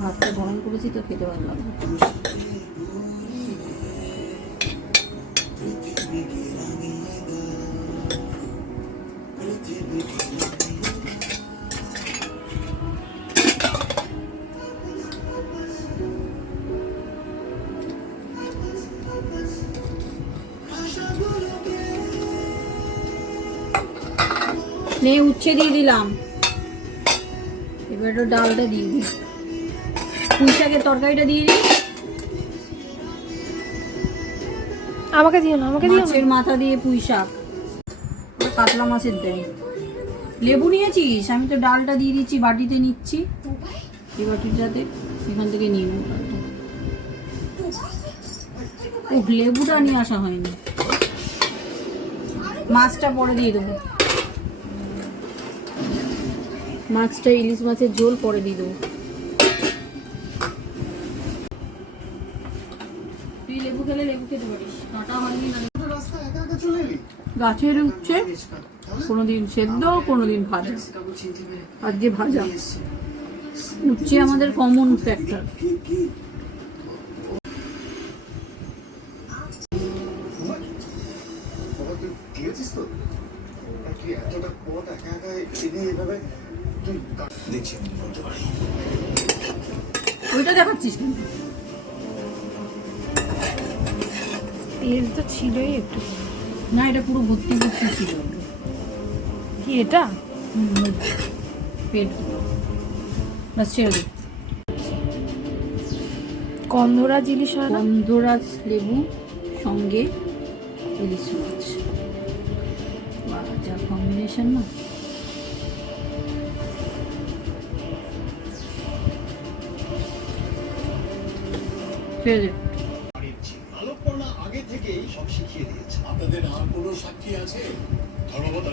ভাতটা গরম করেছি তো খেতে পারলাম না। উচ্ছে দিয়ে দিলাম। এবার ডালটা দিয়ে দিই। পুঁই শাকের তরকারিটা দিয়ে দিই। আমাকে দিও না আমাকে দিও মাছের মাথা দিয়ে পুঁই শাক। কাতলা মাছের দেয় লেবু নিয়েছিস? আমি তো ডালটা দিয়ে দিচ্ছি বাটিতে নিচ্ছি। এই বাটিটাতে এখান থেকে নিয়ে নেব লেবুটা নিয়ে আসা হয়নি। মাছটা পরে দিয়ে দেবো। মাছটা ইলিশ মাছের ঝোল পরে দিয়ে দেবো। তুই লেবু খেলে লেবু খেতে পারিস। কাঁটা হয়নি গাছের উচ্ছে কোনোদিন সেদ্ধ কোনোদিন ভাজা। আজকে ভাজা উচ্ছে আমাদের কমন ফ্যাক্টর তো? আর এতটা পথ একা একা এনে এভাবে তুই দেখছি আমি বলতে পারি ওইটা দেখাচ্ছিস কিন্তু? তেল তো ছিলই একটু। না এটা পুরো ভর্তি ভর্তি ছিল। কি এটা? পেট বাস ছেড়ে দিই হয় লেবু সঙ্গে ইলিশ মাছ। যা কম্বিনেশন না। আলোকপর্ণা আগে থেকেই সব শিখিয়ে দিয়েছে। আপনাদের আর কোনো সাক্ষী আছে? ধর্মপদ